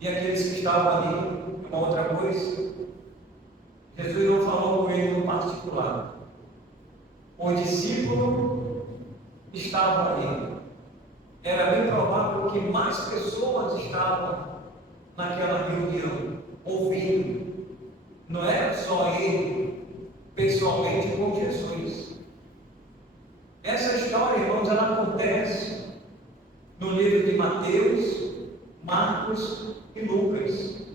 E aqueles que estavam ali, uma outra coisa, Jesus não falou com ele no particular. O discípulo estava ali. Era bem provável que mais pessoas estavam naquela reunião, ouvindo. Não era só ele, pessoalmente, com Jesus. Essa história, irmãos, ela acontece no livro de Mateus, Marcos e Lucas.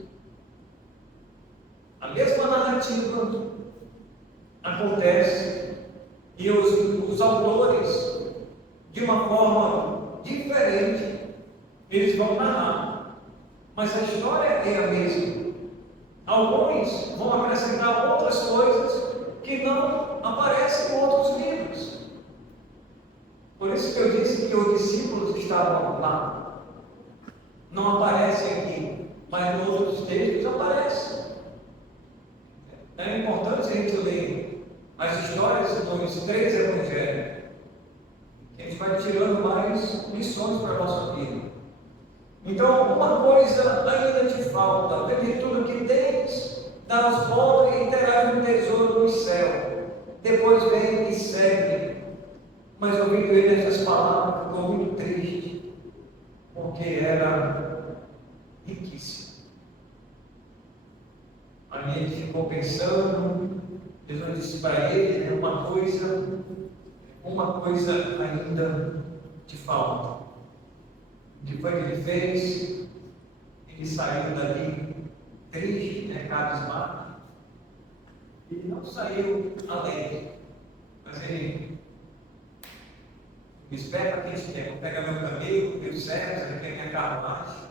A mesma narrativa acontece e os autores de uma forma diferente, eles vão narrar. Mas a história é a mesma. Alguns vão acrescentar outras coisas que não aparecem em outros livros. Por isso que eu disse que os discípulos estavam lá. Não aparecem aqui, mas nos outros textos aparecem. É importante a gente ler as histórias dos 3 evangelhos. A gente vai tirando mais lições para a nossa vida. Então, uma coisa ainda te falta: vende tudo que tens, dá aos pobres e terás um tesouro no céu. Depois vem e segue. Mas ouvindo ele essas palavras, ficou muito triste, porque era riquíssimo. Ali ele ficou pensando. Jesus disse para ele: uma coisa ainda te falta. O que foi que ele fez? Ele saiu dali triste, carismático. Ele não saiu alegre, mas ele me espera aqui, vou pegar meu camelo, meu servo, ele quer minha carruagem,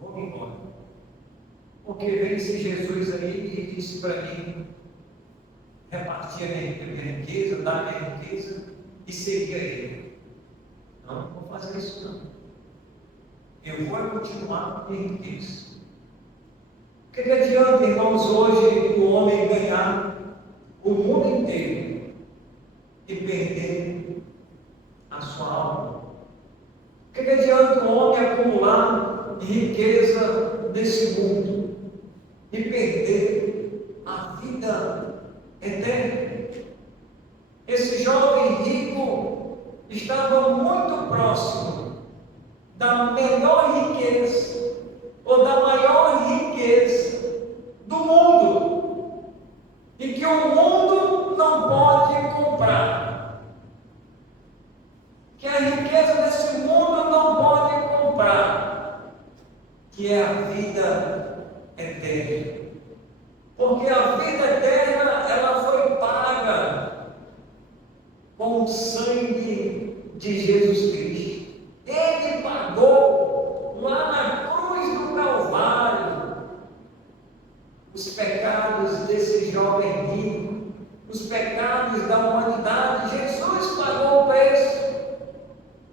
vou me embora. Porque veio esse Jesus aí e disse para mim: repartir a minha riqueza, dar a minha riqueza e seguir a ele. Não vou fazer isso não. Eu vou continuar com a minha riqueza. O que adianta, irmãos, hoje o homem ganhar o mundo inteiro e perder a sua alma? O que adianta o homem acumular riqueza nesse mundo e perder a vida eterna? Esse jovem rico estava muito próximo da melhor riqueza ou da maior riqueza do mundo, e que o mundo não pode comprar, que a riqueza desse mundo não pode comprar, que é a vida eterna. Porque a vida eterna, ela foi paga com o sangue de Jesus Cristo. Ele pagou lá na cruz do Calvário os pecados desse jovem rico, os pecados da humanidade. Jesus pagou o preço,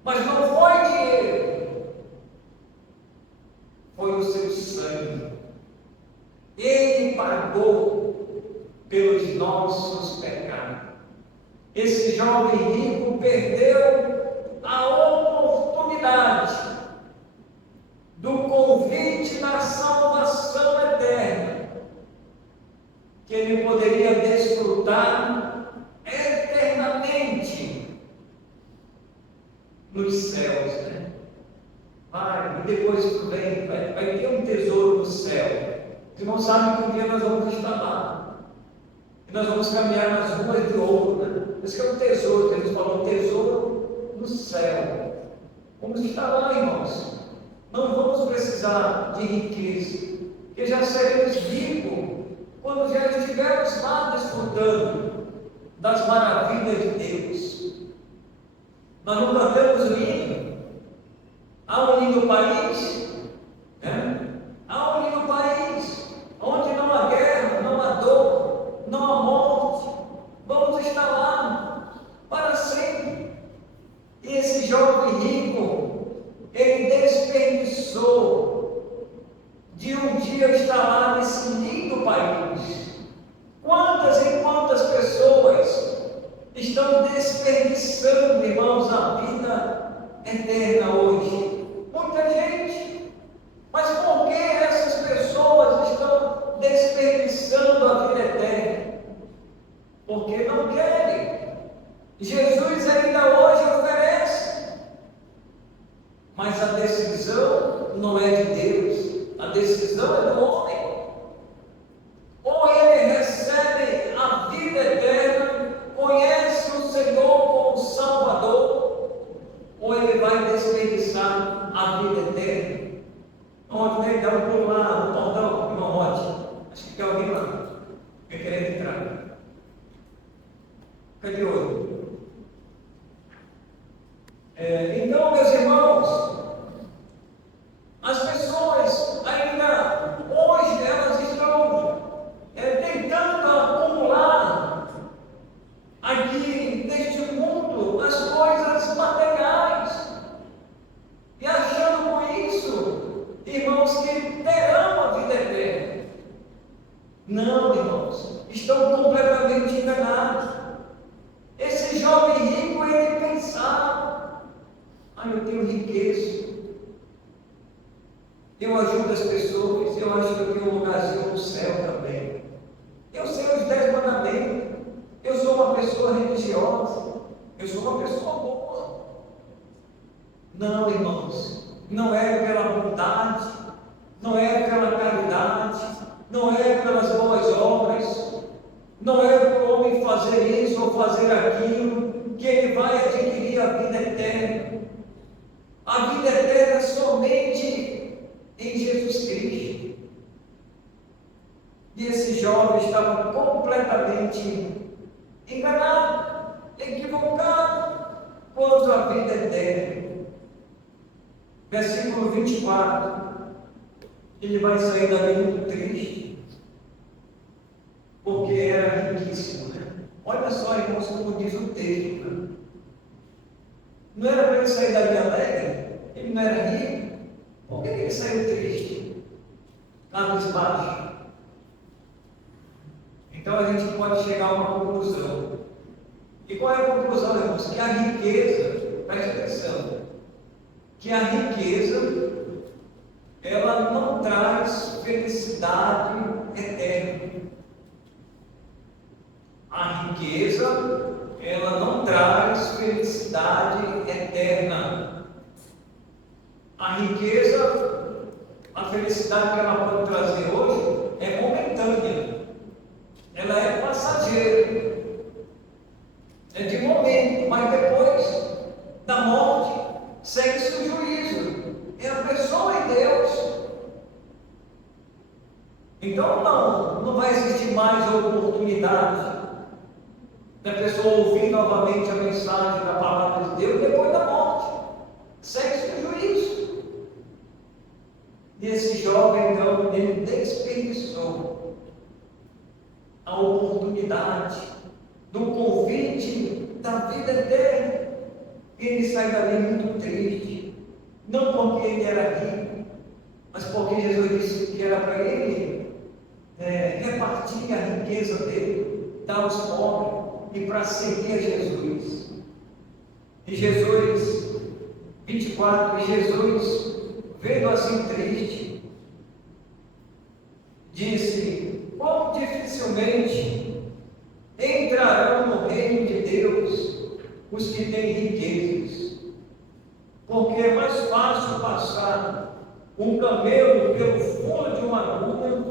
mas não foi dinheiro, foi o seu sangue. Ele pagou pelos nossos pecados. Esse jovem rico perdeu a oportunidade do convite da salvação eterna, que ele poderia desfrutar eternamente nos céus, Vai, e depois vai ter um tesouro no céu. Vocês não sabem que um dia nós vamos estar lá. E nós vamos caminhar nas ruas de ouro, Esse é um tesouro, que a gente falou, tesouro no céu. Vamos estar lá, irmãos. Não vamos precisar de riqueza, porque já seremos ricos quando já estivermos lá desfrutando das maravilhas de Deus. Nós não cantamos o hino. Há um lindo país, Há um lindo país onde não há guerra, não há dor, não há morte. Vamos estar lá para sempre. E esse jovem rico, ele desperdiçou de um dia estar lá nesse lindo país. Quantas e quantas pessoas estão desperdiçando, irmãos, a vida eterna hoje? Muita gente. Mas por que essas pessoas estão desperdiçando a vida eterna? Porque não querem. Jesus ainda hoje oferece, mas a decisão não é de Deus, a decisão é do homem. Ou ele recebe a vida eterna, conhece o Senhor como Salvador, ou ele vai desperdiçar a vida eterna. Onde tem que dar um pulo lá no portão, irmão Rote? Acho que tem alguém lá, que querendo entrar. Cadê o outro? Então, meus irmãos, as pessoas ainda hoje elas estão tentando acumular aqui neste mundo as coisas materiais e achando com isso, irmãos, que terão a vida eterna. Não, irmãos, estão completamente enganados. Esse jovem rico, ele pensava: eu tenho riqueza, eu ajudo as pessoas, eu acho que eu tenho um lugarzinho no céu também, eu sei os 10 mandamentos, eu sou uma pessoa religiosa, eu sou uma pessoa boa. Não, irmãos, não é pela bondade, não é pela caridade, não é pelas boas obras, não é para o homem fazer isso ou fazer aquilo, que ele vai adquirir a vida eterna. A vida eterna é somente em Jesus Cristo. E esse jovem estava completamente enganado, equivocado quanto à vida eterna. Versículo 24. Ele vai sair dali muito triste, porque era riquíssimo, né? Olha só, irmãos, como diz o texto, né? Não era para ele sair dali alegre? Ele não era rico? Por que ele saiu triste? Cabisbaixo. Então a gente pode chegar a uma conclusão. E qual é a conclusão, irmãos? Que a riqueza, preste atenção, que a riqueza ela não traz felicidade eterna. A riqueza, ela não traz felicidade eterna. A riqueza, a felicidade que ela pode trazer hoje é momentânea. Ela é passageira. É de momento, mas depois da morte segue-se o juízo. É a pessoa em Deus. Então não vai existir mais oportunidade da pessoa ouvir novamente a mensagem da palavra de Deus depois da morte. Segue-se o juízo. E esse jovem, então, ele desperdiçou a oportunidade do convite da vida eterna. E ele sai dali muito triste. Não porque ele era rico, mas porque Jesus disse que era para ele repartir a riqueza dele, dar aos pobres e para seguir a Jesus. E Jesus, 24, Jesus, vendo assim triste, disse: como dificilmente entrarão no reino de Deus os que têm riquezas. Porque é mais fácil passar um camelo pelo fundo de uma agulha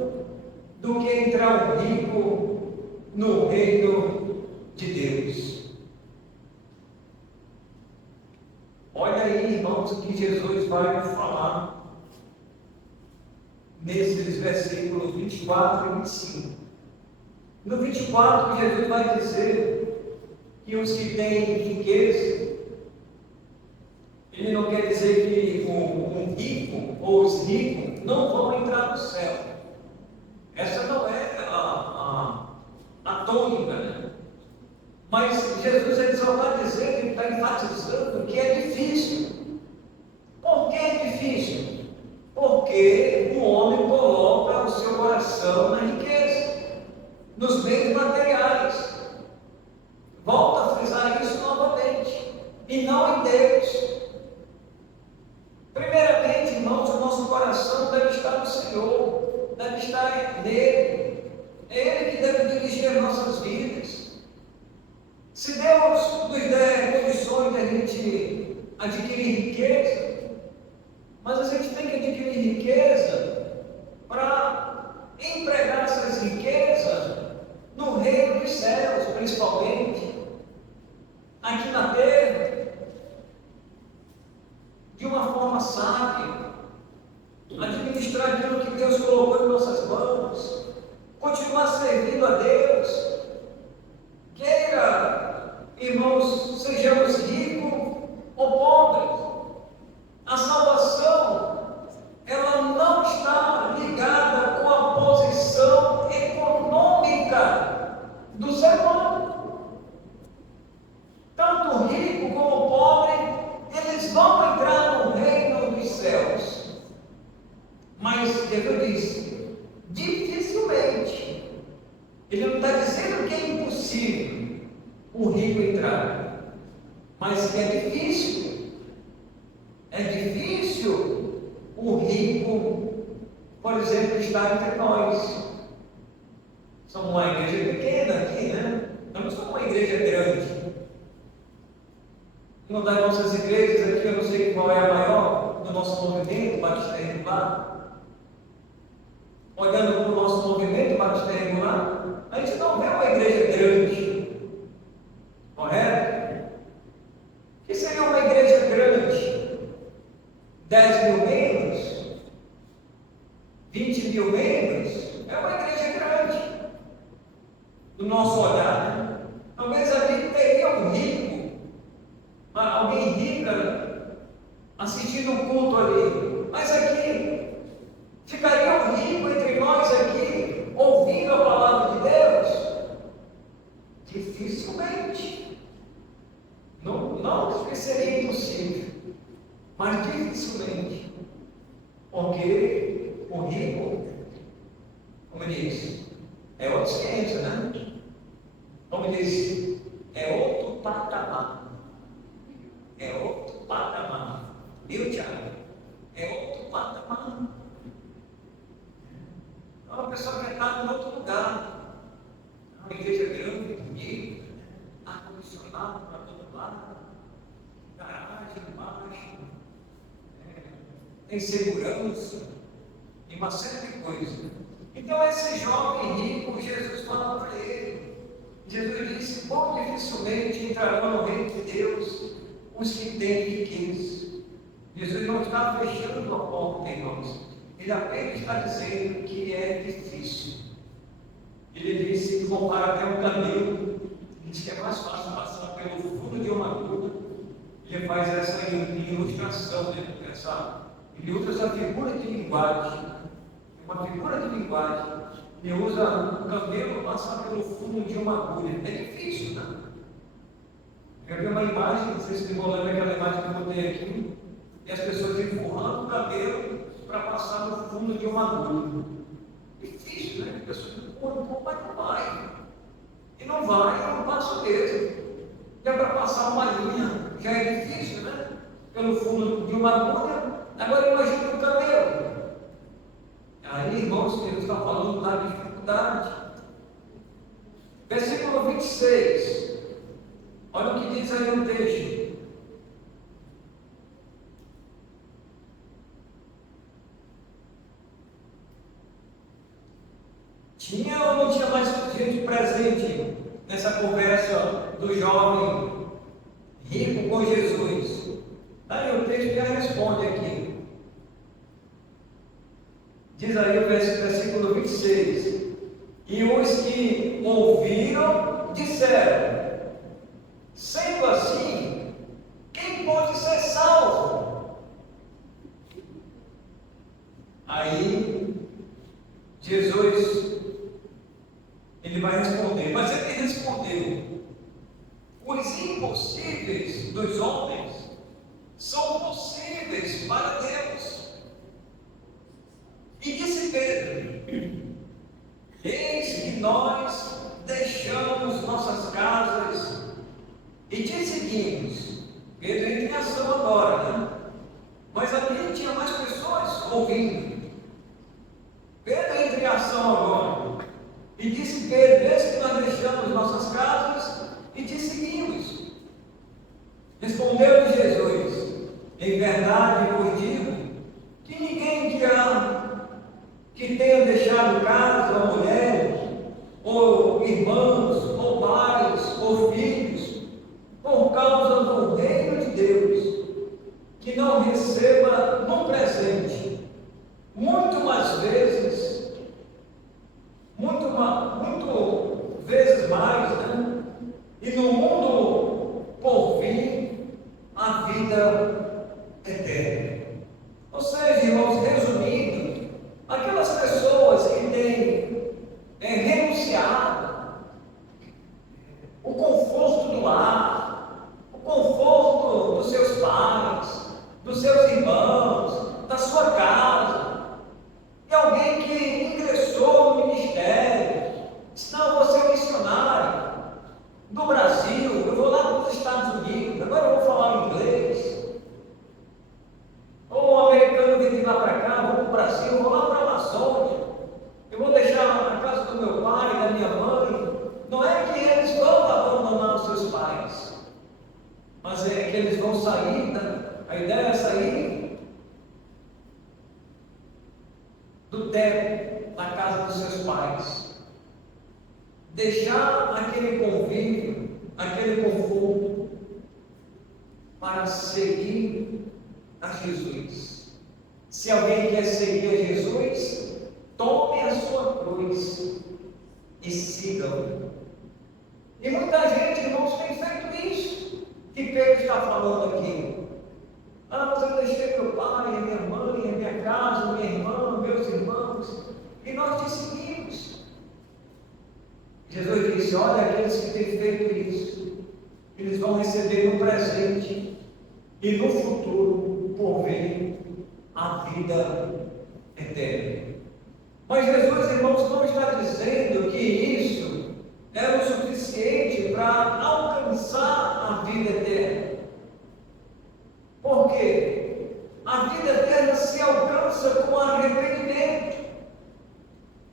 do que entrar um rico no reino de Deus. Olha aí, irmãos, o que Jesus vai falar nesses versículos 24 e 25. No 24, Jesus vai dizer que os que têm riqueza, ele não quer dizer que um rico ou os ricos não vão entrar no céu. Essa não é a tônica, né? Mas Jesus ele só vai dizer, ele está enfatizando que é difícil. Por que é difícil? Porque o homem coloca o seu coração na riqueza, nos bens materiais. Volto a frisar isso novamente. E não em Deus. Primeiramente, irmãos, o nosso coração deve estar no Senhor, deve estar nele. É Ele que deve dirigir as nossas vidas. Se Deus nos der condições de a gente adquirir riqueza, mas a gente tem que adquirir riqueza para empregar essas riquezas no reino dos céus, principalmente, aqui na terra, de uma forma sábia, administrar aquilo que Deus colocou em nossas mãos, continuar servindo a Deus. Queira, irmãos, sejamos ricos ou pobres, do ser humano. Tanto o rico como o pobre, eles vão entrar no reino dos céus. Mas Jesus disse, dificilmente. Ele não está dizendo que é impossível o rico entrar, mas que é difícil. É difícil o rico, por exemplo, estar entre nós. Somos uma igreja pequena aqui, né? Nós não somos uma igreja grande. Uma das nossas igrejas aqui, eu não sei qual é a maior, do nosso movimento Batista Regular. Olhando para o nosso movimento Batista Regular, a gente não vê uma igreja grande, correto? O que seria uma igreja grande? 10 mil membros? 20 mil membros? É uma igreja grande, do nosso olhar. Talvez ali teria um rico, alguém rica, assistindo o culto ali, mas aqui ficaria um rico entre nós aqui, ouvindo a palavra de Deus? Dificilmente. Não que seria impossível, mas dificilmente. Porque o rico, como diz, é outra ciência, né? Como diz, é outro patamar. É outro patamar. Viu, Tiago? É outro patamar. É uma pessoa que está em outro lugar. Uma igreja grande, bonita, ar-condicionado para todo lado, garagem embaixo, tem segurança, e uma série de coisas. Então, esse jovem rico, Jesus fala para ele. Jesus disse: quão dificilmente entrarão no reino de Deus os que têm riquezas. Jesus não está fechando a porta em nós. Ele apenas está dizendo que é difícil. Ele disse que compara até um camelo. Ele diz que é mais fácil passar pelo fundo de uma agulha. Ele faz essa ilustração, ele usa essa figura de linguagem. Uma figura de linguagem. Ele usa o camelo passar pelo fundo de uma agulha. É difícil, né? Eu vi uma imagem, não sei se me lembra aquela imagem que eu botei aqui, e as pessoas empurrando o cabelo para passar no fundo de uma agulha. Difícil, né? A pessoa empurra, mas não vai. E não vai, não passa mesmo. E é para passar uma linha, já é difícil, né? Pelo fundo de uma agulha, agora imagina o cabelo. Aí, irmãos, Jesus está falando da dificuldade. Versículo 26. Olha o que diz aí no texto. Tinha ou não tinha mais gente presente nessa conversa do jovem rico com Jesus? Aí o texto já responde aqui. Diz aí o versículo 26. E os que ouviram disseram: sendo assim, quem pode ser salvo? Aí Jesus, ele vai responder, mas ele respondeu: os impossíveis dos homens são possíveis para Deus. E disse Pedro: eis que nós deixamos nossas casas e te seguimos. Pedro entra em ação agora, né? Mas ali tinha mais pessoas ouvindo. Pedro entra em ação agora. E disse Pedro: eis que nós deixamos nossas casas e te seguimos. Respondeu Jesus: em verdade vos digo que ninguém que tenha deixado casa, ou mulheres, ou irmãos, ou pais, ou filhos, por causa do reino de Deus, que não receba no presente, muito vezes mais, né? E no mundo por vir, a vida eterna. Ou seja, irmãos, resumindo, aquelas pessoas que têm renunciado vão sair, a ideia é sair do teto da casa dos seus pais, deixar aquele convívio, aquele conforto, para seguir a Jesus. Se alguém quer seguir a Jesus, tome a sua cruz e siga-o. E muita gente, irmãos, tem feito isso que Pedro está falando aqui. Mas eu deixei meu pai, a minha mãe, a minha casa, minha irmã, meus irmãos, e nós te seguimos. Jesus disse: olha, aqueles que têm feito isso, eles vão receber no presente e no futuro, por vir, a vida eterna. Mas Jesus, irmãos, não está dizendo que isso é o suficiente para alcançar a vida eterna. Por quê? A vida eterna se alcança com arrependimento.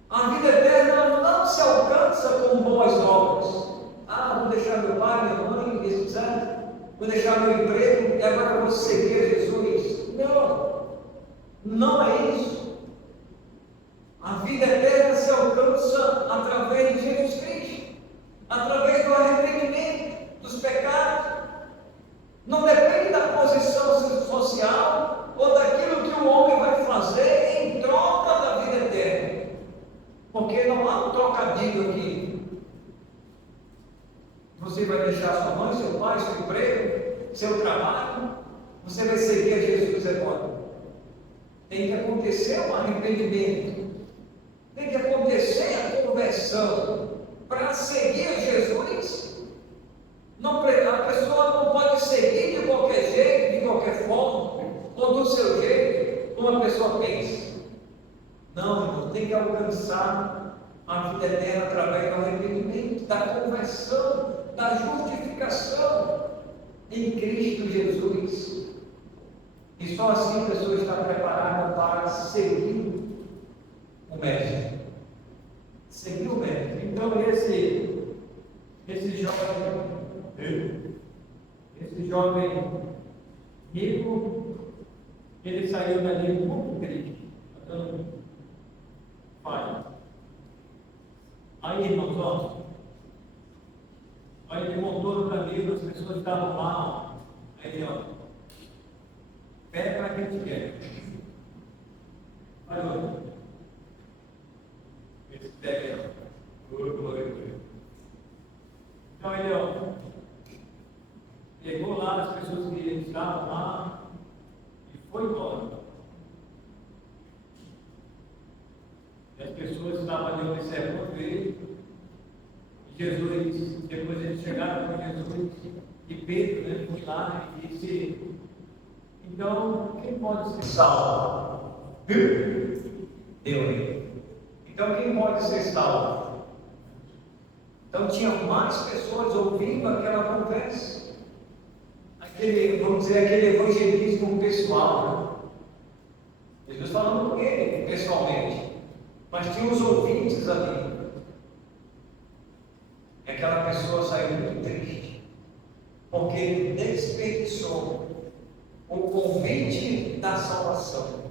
A vida eterna não se alcança com boas obras. Vou deixar meu pai, minha mãe, etc. Vou deixar meu emprego e agora vou seguir Jesus. Não, não é isso. A vida eterna se alcança através de Jesus Cristo, através do arrependimento dos pecados. Não depende da posição social ou daquilo que o homem vai fazer em troca da vida eterna, porque não há um trocadilho aqui. Você vai deixar sua mãe, seu pai, seu emprego, seu trabalho, você vai seguir a Jesus agora. Tem que acontecer um arrependimento, tem que acontecer a conversão para seguir a Jesus. A pessoa não pode seguir de qualquer jeito, de qualquer forma, ou do seu jeito, como a pessoa pensa. Não, irmão, tem que alcançar a vida eterna através do arrependimento, da conversão, da justificação em Cristo Jesus. E só assim a pessoa está preparada para seguir o Mestre. Seguir o Mestre. Então esse jovem rico, ele saiu dali muito triste. Então, pai. Aí, irmãos, aí ele montou no caminho, as pessoas estavam mal. Aí ele, pega para quem te quer. Olha, esse pega, então ele, pegou lá as pessoas que estavam lá e foi embora. E as pessoas estavam ali observando ele. Jesus, depois eles chegaram com Jesus e Pedro, foi lá e disse: então, quem pode ser salvo? Deu. Então, quem pode ser salvo? Então, tinha mais pessoas ouvindo aquela conversa. Vamos dizer, aquele evangelismo pessoal. Jesus falando com ele pessoalmente. Mas tinha os ouvintes ali. E aquela pessoa saiu muito triste, porque ele desperdiçou o convite da salvação.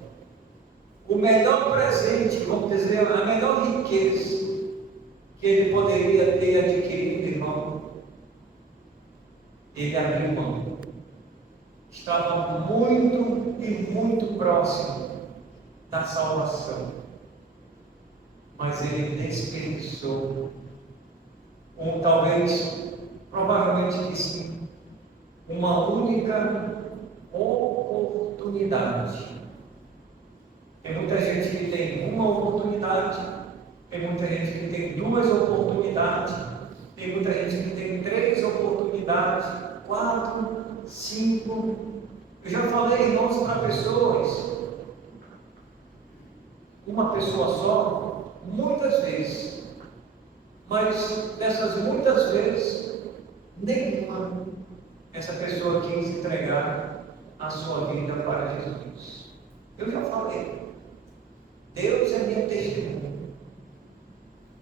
O melhor presente, vamos dizer, a melhor riqueza que ele poderia ter adquirido, irmão, ele abriu mão. Estava muito e muito próximo da salvação, mas ele desperdiçou, ou talvez, provavelmente que sim, uma única oportunidade. Tem muita gente que tem uma oportunidade, tem muita gente que tem 2 oportunidades, tem muita gente que tem 3 oportunidades, 4, 5. Eu já falei, irmãos, para pessoas, uma pessoa só, muitas vezes, mas dessas muitas vezes, nenhuma essa pessoa quis entregar a sua vida para Jesus. Eu já falei, Deus é minha testemunha.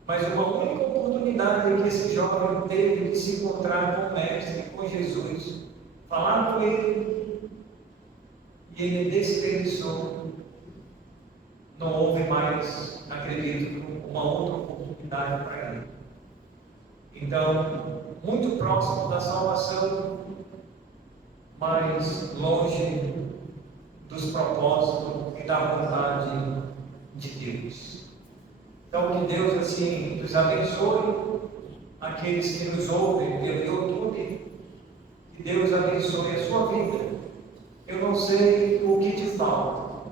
Mas uma única oportunidade que esse jovem teve de se encontrar com o Mestre, com Jesus, falaram com ele e ele desperdiçou. Não houve mais, acredito, uma outra oportunidade para ele. Então, muito próximo da salvação, mas longe dos propósitos e da vontade de Deus. Então, que Deus assim nos abençoe, aqueles que nos ouvem pelo YouTube, que Deus abençoe a sua vida. Eu não sei o que te falta.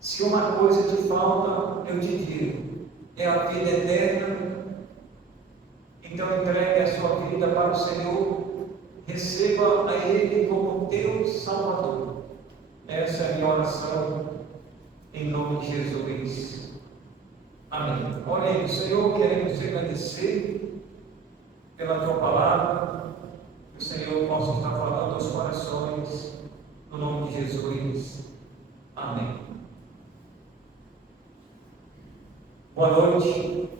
Se uma coisa te falta, eu te digo, é a vida eterna. Então entregue a sua vida para o Senhor, receba a Ele como teu Salvador. Essa é a minha oração, em nome de Jesus. Amém. Olhem, Senhor, queremos te agradecer pela tua palavra, que o Senhor possa estar falando aos corações, no nome de Jesus. Amém. Boa noite.